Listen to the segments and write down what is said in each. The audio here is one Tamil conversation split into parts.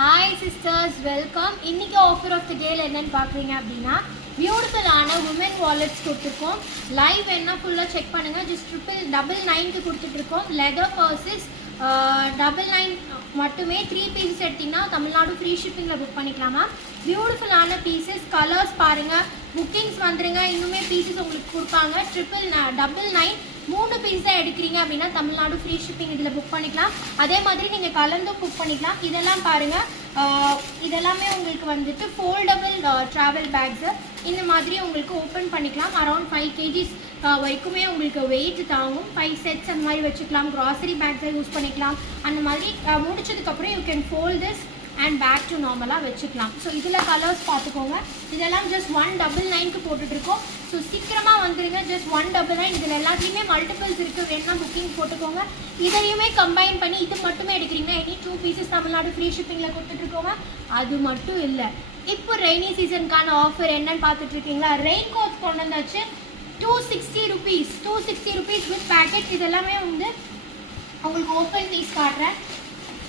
Hi sisters, welcome. இன்னைக்கு ஆஃபர் ஆஃப் த டேல என்னன்னு பார்க்குறீங்க அப்படின்னா பியூட்டிஃபுல்லான உமன் வாலெட்ஸ் கொடுத்துருக்கோம். லைவ் என்ன ஃபுல்லாக செக் பண்ணுங்கள். ஜஸ்ட் 999க்கு கொடுத்துட்ருக்கோம். லெதர் பர்சஸ் 999 மட்டுமே. 3 பீசஸ் எடுத்திங்கன்னா தமிழ்நாடு ஃப்ரீ ஷிப்பிங்கில் புக் பண்ணிக்கலாமா. பியூட்டிஃபுல்லான பீசஸ், கலர்ஸ் பாருங்கள். புக்கிங்ஸ் வந்துருங்க, இன்னுமே பீசஸ் உங்களுக்கு கொடுப்பாங்க. 999 3 பீஸ் தான் எடுக்கிறீங்க அப்படின்னா தமிழ்நாடு ஃப்ரீ ஷிப்பிங் இதில் புக் பண்ணிக்கலாம். அதே மாதிரி நீங்கள் கலந்தும் புக் பண்ணிக்கலாம். இதெல்லாம் பாருங்கள், இதெல்லாமே உங்களுக்கு வந்துட்டு ஃபோல்டபுள் ட்ராவல் பேக்ஸு. இந்த மாதிரி உங்களுக்கு ஓப்பன் பண்ணிக்கலாம். அரௌண்ட் 5 kgs வரைக்குமே உங்களுக்கு வெயிட் தாங்கும். 5 செட்ஸ் அந்த மாதிரி வச்சுக்கலாம். க்ராசரி பேக்ஸை யூஸ் பண்ணிக்கலாம். அந்த மாதிரி முடிச்சதுக்கப்புறம் you can fold this and back to நார்மலாக வச்சுக்கலாம். ஸோ இதில் கலர்ஸ் பார்த்துக்கோங்க. இதெல்லாம் ஜஸ்ட் 199க்கு போட்டுட்ருக்கோம். ஸோ சீக்கிரமாக வந்துடுங்க. ஜஸ்ட் 199. இதில் எல்லாத்துலேயுமே மல்டிபிள்ஸ் இருக்குது. வேணுன்னா புக்கிங் போட்டுக்கோங்க. இதையுமே கம்பைன் பண்ணி இது மட்டுமே எடுக்கிறீங்கன்னா எனி 2 பீசஸ் தமிழ்நாடு ஃப்ரீ ஷிப்பிங்கில் கொடுத்துட்ருக்கோங்க. அது மட்டும் இல்லை, இப்போ ரெய்னி சீசனுக்கான ஆஃபர் என்னன்னு பார்த்துட்ருக்கீங்களா. ரெயின் கோட்ஸ் கொண்டு வந்தாச்சு. 260 rupees 260 rupees வித் பேக்கெட். இதெல்லாமே வந்து உங்களுக்கு ஓப்பன் பீஸ் காட்டுறேன்.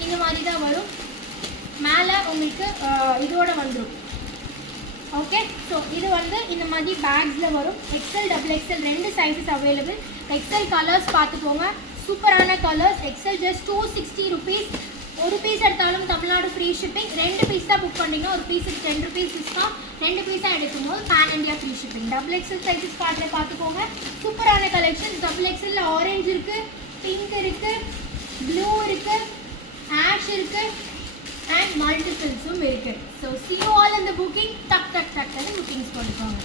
இந்த மாதிரி தான் வரும். மேலே உங்களுக்கு இதோட வந்துடும். ஓகே, ஸோ இது வந்து இந்த மாதிரி பேக்ஸில் வரும். XL XXL 2 sizes available. XL colours பார்த்துக்கோங்க. சூப்பரான கலர்ஸ். XL just 260 rupees. ஒரு பீஸ் எடுத்தாலும் தமிழ்நாடு ஃப்ரீ ஷிப்பிங். 2 பீஸ் தான் புக் பண்ணிங்கன்னா ஒரு பீஸுக்கு 10 rupees டிஸ்கவுண்ட். 2 பீஸாக எடுக்கும்போது pan India free shipping. XXL sizes பார்த்துக்கோங்க. சூப்பரான கலெக்ஷன்ஸ். XXL ஆரஞ்சு இருக்குது, பிங்க் இருக்குது, ப்ளூ இருக்குது, ஆஷ் இருக்குது and multiples இருக்குது. So see you all in the booking. டக் புக்கிங்ஸ் பண்ணிக்கோங்க.